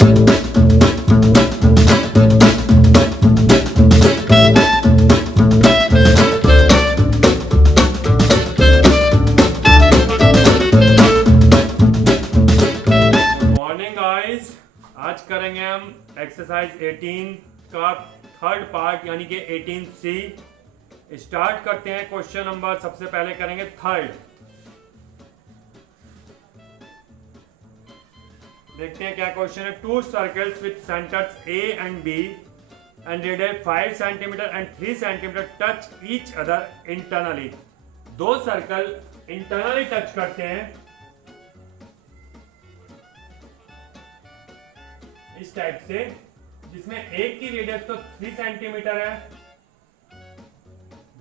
Morning guys, आज करेंगे हम एक्सरसाइज 18 का थर्ड पार्ट यानी कि 18C। स्टार्ट करते हैं। क्वेश्चन नंबर सबसे पहले करेंगे थर्ड। देखते हैं क्या क्वेश्चन है। 2 circles with centres A and B and radius 5 cm and 3 cm touch each other internally. 2 circle internally touch करते हैं इस टाइप से, जिसमें एक की रेडियस तो 3 सेंटीमीटर है,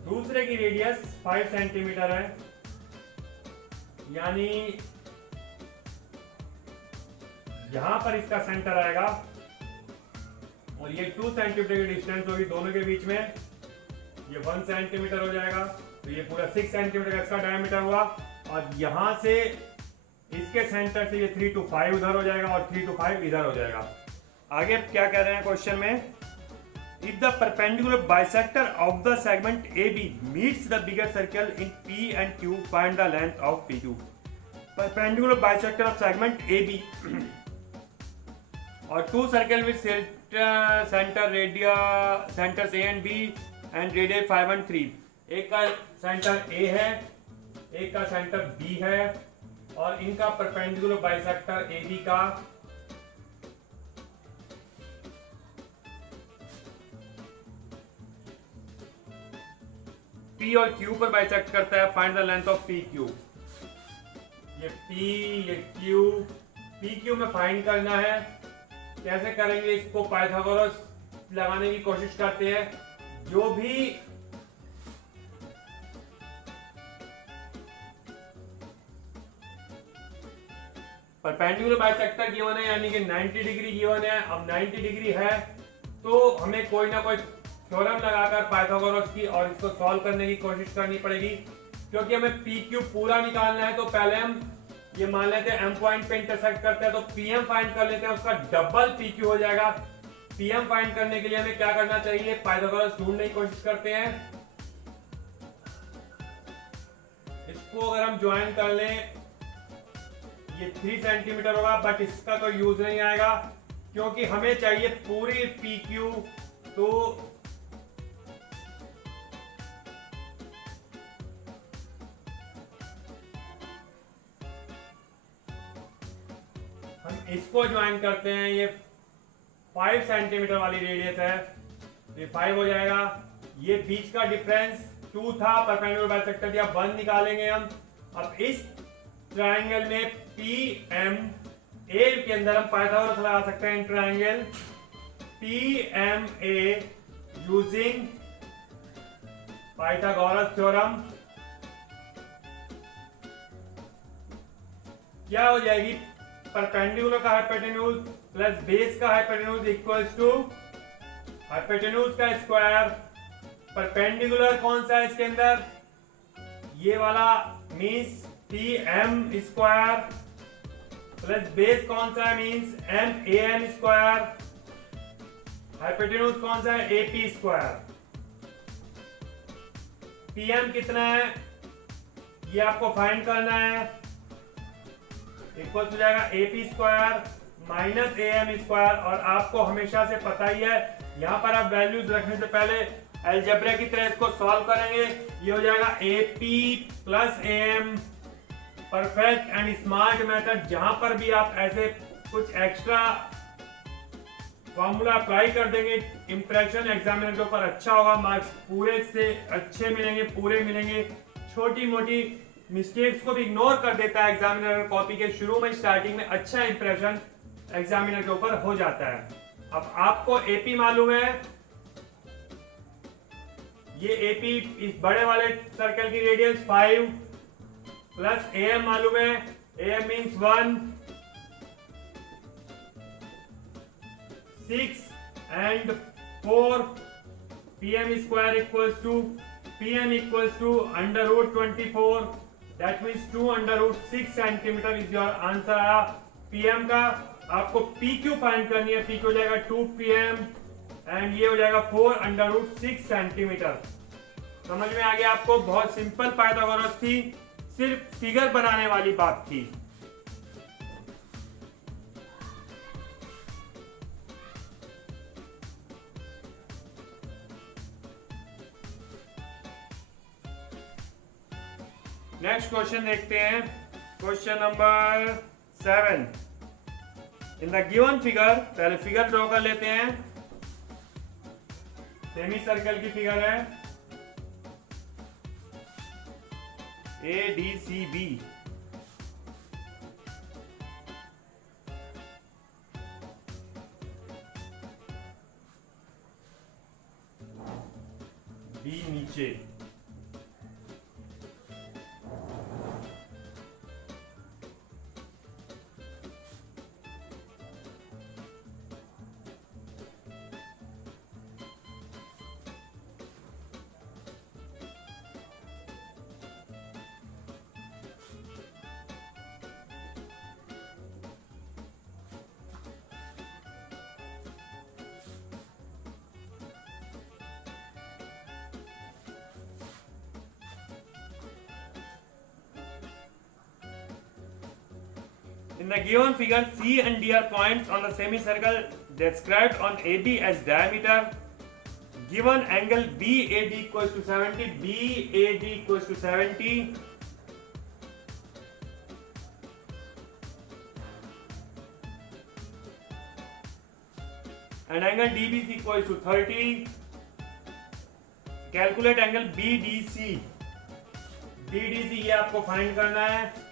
दूसरे की रेडियस 5 सेंटीमीटर है, यानी यहां पर इसका सेंटर आएगा और ये 2 सेंटीमीटर की डिस्टेंस होगी दोनों के बीच में। ये 1 सेंटीमीटर हो जाएगा, तो ये पूरा 6 सेंटीमीटर का इसका डायमीटर हुआ। और यहां से इसके सेंटर से ये 3 to 5 उधर हो जाएगा और 3 to 5 इधर हो जाएगा। आगे क्या कह रहे हैं क्वेश्चन में, if the perpendicular bisector of the segment AB meets the bigger circle in P and Q, find the length of PQ। Perpendicular bisector of segment AB और 2 circle with centre radii centres A and B and radius 5 and 3। एक का centre A है, एक का centre B है, और इनका perpendicular bisector AB का P और Q पर बाइसेक्ट करता है। Find the length of PQ। ये P ये Q, PQ में फाइंड करना है। कैसे करेंगे इसको, पाइथागोरस लगाने की कोशिश करते हैं। जो भी परपेंडिकुलर बाइसेक्टर गिवन है यानी कि 90 डिग्री गिवन है। अब 90 डिग्री है तो हमें कोई ना कोई थ्योरम लगाकर पाइथागोरस की और इसको सॉल्व करने की कोशिश करनी पड़ेगी। क्योंकि हमें PQ पूरा निकालना है तो पहले हम ये मान लेते हैं M पॉइंट पे इंटरसेक्ट करते हैं, तो PM फाइंड कर लेते हैं, उसका डबल PQ हो जाएगा। PM फाइंड करने के लिए हमें क्या करना चाहिए, पाइथागोरस ढूंढने की कोशिश करते हैं। इसको अगर हम ज्वाइन कर लें, ये 3 सेंटीमीटर होगा, बट इसका कोई यूज नहीं आएगा क्योंकि हमें चाहिए पूरी PQ। तो हम इसको ज्वाइन करते हैं। ये 5 सेंटीमीटर वाली रेडियस है, ये 5 हो जाएगा। ये बीच का डिफरेंस 2 था, परपेंडिकुलर बाइसेक्टर दिया 1 निकालेंगे हम। अब इस ट्राइंगल में PMA के अंदर हम पाइथागोरस लगा सकते हैं in triangle PMA using Pythagoras theorem. क्या हो जाएगी, परपेंडिकुलर का हाइपोटेन्यूज प्लस बेस का हाइपोटेन्यूज इक्वल्स टू हाइपोटेन्यूज का स्क्वायर। परपेंडिकुलर कौन सा है इसके अंदर, ये वाला, means PM square, plus base कौन सा है, मींस MAN स्क्वायर। हाइपोटेन्यूज कौन सा है, AP स्क्वायर। PM कितना है ये आपको फाइंड करना है, इक्वल हो जाएगा AP square minus AM square. और आपको हमेशा से पता ही है, यहाँ पर आप वैल्यूज रखने से पहले अलजेब्रा की तरह इसको सॉल्व करेंगे। ये हो जाएगा AP plus AM। Perfect and smart method, जहां पर भी आप ऐसे कुछ एक्स्ट्रा फॉर्मूला अप्लाई कर देंगे, इंप्रेशन एग्जामिनर के ऊपर अच्छा होगा, मार्क्स पूरे से अच्छे मिलेंगे, पूरे मिलेंगे। छोटी मोटी मिस्टेक्स को भी इग्नोर कर देता है एग्जामिनर, कॉपी के शुरू में स्टार्टिंग में अच्छा इंप्रेशन एग्जामिनर के ऊपर हो जाता है। अब आपको AP मालूम है, ये AP इस बड़े वाले सर्कल की रेडियस 5 प्लस AM मालूम है, AM means 1, 6 and 4। PM square equals to PM equals to under root 24, that means 2 under root 6 centimeter is your answer। PM का आपको PQ फाइंड करनी है। PQ हो जाएगा 2 PM एंड ये हो जाएगा 4√6 सेंटीमीटर। समझ में आ गया आपको? बहुत सिंपल पाइथागोरस थी, सिर्फ फिगर बनाने वाली बात थी। नेक्स्ट क्वेश्चन देखते हैं, question number 7। In the given figure, पहले फिगर ड्रॉ कर लेते हैं। सेमी सर्कल की फिगर है ADCB। B नीचे, in the given figure, C and D are points on the semicircle described on AB as diameter. Given angle BAD equals to 70, BAD equals to 70. And angle DBC equals to 30. Calculate angle BDC. BDC ये आपको find करना है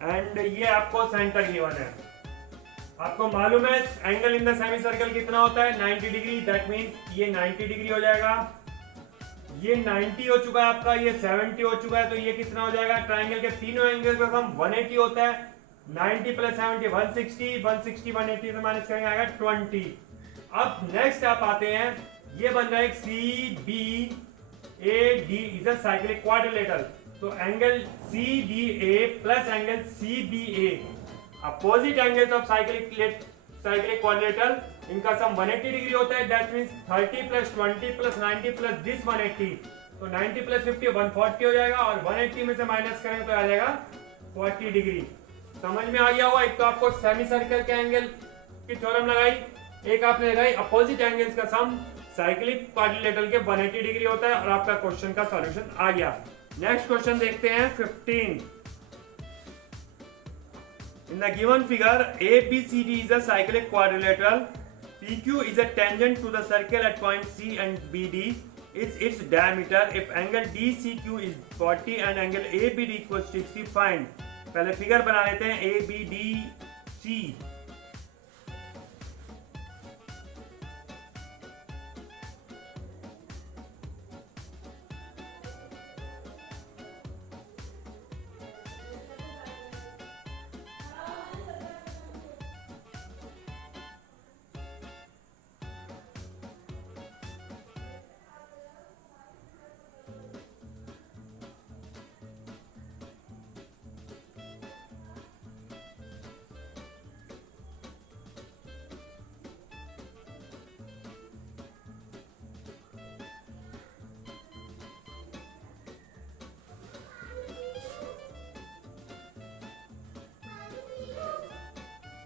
and ये आपको centre given है। आपको मालूम है angle in the semi circle कितना होता है, 90 डिग्री। दैट मीन्स ये 90 डिग्री हो जाएगा, ये 90 हो चुका है आपका, ये 70 हो चुका है, तो ये कितना हो जाएगा? ट्राइंगल के तीनों एंगल का सम 180 होता है। 90 प्लस 70 160, 160 180 से माइनस करेंगे आएगा 20। अब नेक्स्ट आप आते हैं, ये बन रहा है CBAD is a cyclic quadrilateral. तो angle CBA plus angle CBA opposite angles of cyclic quadrilateral, इनका सम 180 डिग्री होता है। That means 30 plus 20 plus 90 plus this 180, तो 90 प्लस 50 140 हो जाएगा और 180 में से माइनस करेंगे तो आ जाएगा 40 डिग्री। समझ में आ गया होगा? एक तो आपको सेमी सर्कल के एंगल की थ्योरम लगाई, एक आपने लगाई अपोजिट एंगल्स का सम साइक्लिक क्वाड्रिलेटरल के 180 डिग्री होता है और आपका क्वेश्चन का सॉल्यूशन आ गया। नेक्स्ट क्वेश्चन देखते हैं 15। In the given figure, ABCD is a cyclic quadrilateral. PQ is a tangent to the circle at point C and BD is its diameter. If angle DCQ is 40 and angle ABD equals 60, find. पहले figure बना लेते हैं ABDC।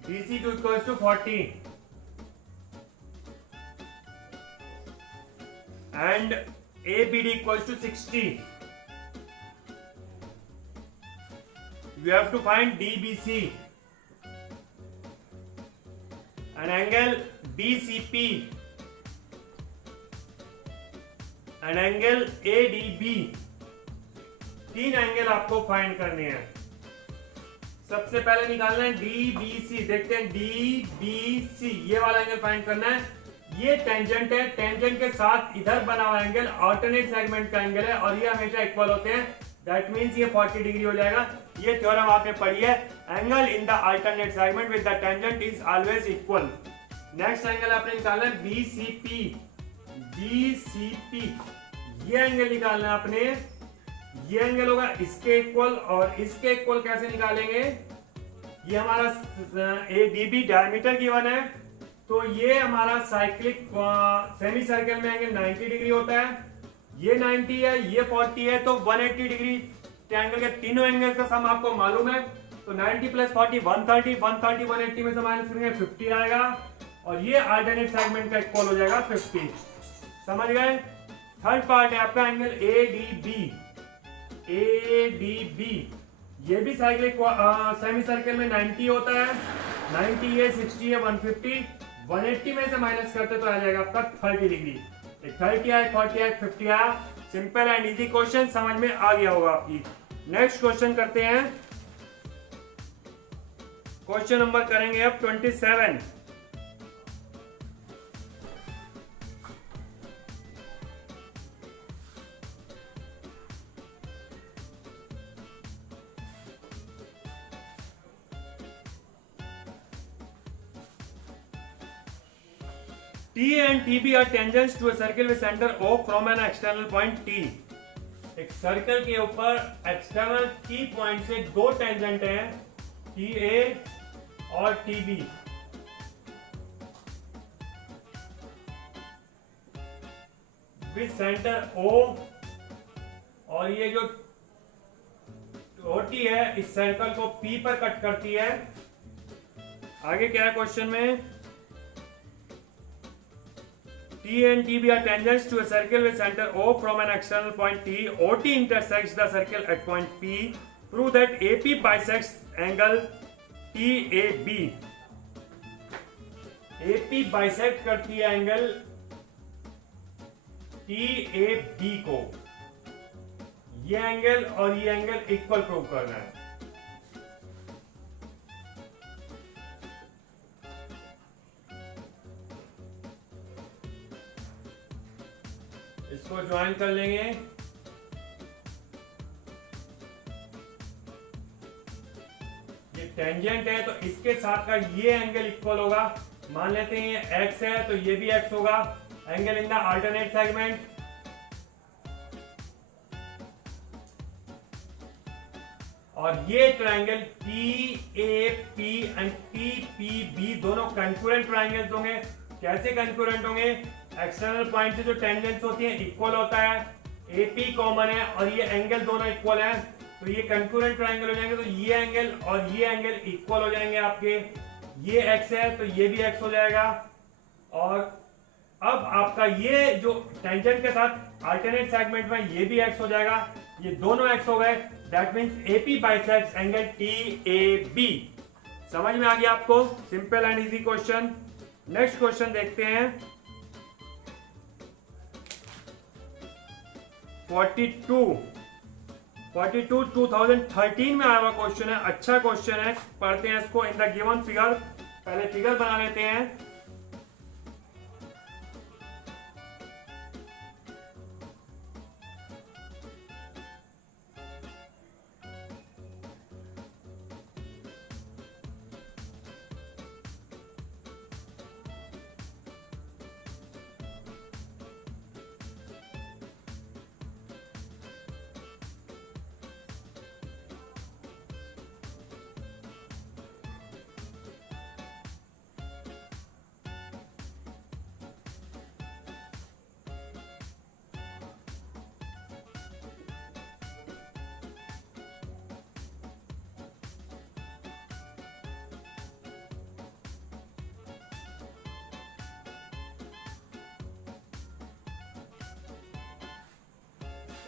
DC2 equals to 40 and ABD equals to 60. You have to find DBC and angle BCP and angle ADB। तीन angle आपको find करने हैं। सबसे पहले निकालना है DBC। देखते हैं DBC, ये वाला एंगल फाइंड करना है। ये टेंजेंट है, टेंजेंट के साथ इधर बना हुआ एंगल ऑल्टरनेट सेगमेंट का एंगल है और ये हमेशा इक्वल होते हैं। दैट मींस ये 40 डिग्री हो जाएगा। ये थ्योरम आपने पढ़ी है, angle in the alternate segment with the tangent is always equal. Next angle आपने निकालना है BCP। BCP ये एंगल निकालना है आपने। ये एंगल होगा इसके इक्वल और इसके इक्वल कैसे निकालेंगे? ये हमारा ADB डायमीटर गिवन है, तो ये हमारा साइक्लिक सेमी सर्कल में एंगल 90 डिग्री होता है। ये 90 है, ये 40 है, तो 180 डिग्री ट्रायंगल के तीनों एंगल का सम आपको मालूम है। तो 90 प्लस 40 130, 130 180 में से माइनस करेंगे 50 आएगा, और ये अल्टरनेट सेगमेंट का इक्वल हो जाएगा 50। समझ गए। थर्ड पार्ट है आपका एंगल ADB। ये भी साइक्लिक सेमी सर्कल में 90 होता है, 90 है, 60 है, 150, 180 में से माइनस करते तो आ जाएगा आपका 30 डिग्री। 30 आए, 40 आए, 50 आया। सिंपल एंड इजी क्वेश्चन, समझ में आ गया होगा आपकी। नेक्स्ट क्वेश्चन करते हैं। क्वेश्चन नंबर करेंगे अब 27। T and TB are tangents to a circle with center O from an external point T। एक सर्कल के ऊपर एक्सटर्नल T पॉइंट से दो टेंजेंट हैं, TA और TB। विद सेंटर O, और ये जो OT है इस सर्कल को P पर कट करती है। आगे क्या है क्वेश्चन में? T and TB are tangents to a circle with center O from an external point T. OT intersects the circle at point P. Prove that AP bisects angle TAB। AP bisect करती है angle TAB को। ये angle और ये angle equal prove करना है। इसको join कर लेंगे। ये टेंजेंट है तो इसके साथ का ये एंगल इक्वल होगा। मान लेते हैं ये x है तो ये भी x होगा। Angle in the alternate segment. और ये ट्रायंगल TAP एंड TPB दोनों कंकरेंट ट्रायंगल्स होंगे। कैसे कंकरेंट होंगे? एक्सटर्नल पॉइंट से जो टेंजेंट्स होती हैं इक्वल होता है, AP कॉमन है और ये एंगल दोनों इक्वल है, तो ये कंकरेंट ट्रायंगल हो जाएंगे। तो ये एंगल और ये एंगल इक्वल हो जाएंगे आपके। ये x है तो ये भी x हो जाएगा। और अब आपका ये जो टेंजेंट के साथ अल्टरनेट सेगमेंट में ये भी x हो जाएगा। ये दोनों x हो गए। That means AP bisects angle TAB। समझ में आ गया आपको? Simple and easy question. Next question देखते हैं। 42 2013 में आया हुआ क्वेश्चन है। अच्छा क्वेश्चन है, पढ़ते हैं इसको। इन द गिवन फिगर, पहले फिगर बना लेते हैं।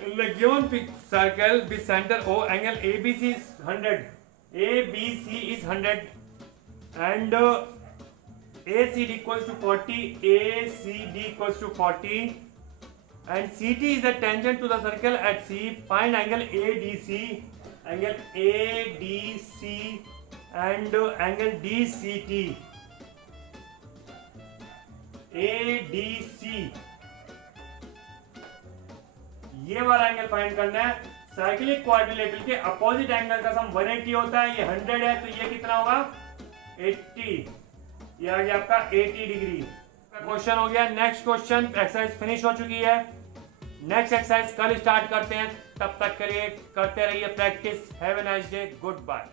In the given circle with center O, angle ABC is 100. ABC is 100 and ACD equals to 40. ACD equals to 40 and CT is a tangent to the circle at C. Find angle ADC, angle ADC and angle DCT. ADC ये वाला angle find करना है। Cyclic quadrilateral के opposite angle का सम 180 होता है। ये 100 है तो ये कितना होगा? 80। ये आ गया आपका 80 डिग्री का क्वेश्चन हो गया। नेक्स्ट क्वेश्चन एक्सरसाइज फिनिश हो चुकी है। नेक्स्ट एक्सरसाइज कल स्टार्ट करते हैं। तब तक के लिए करते रहिए practice. Have a nice day. Good bye.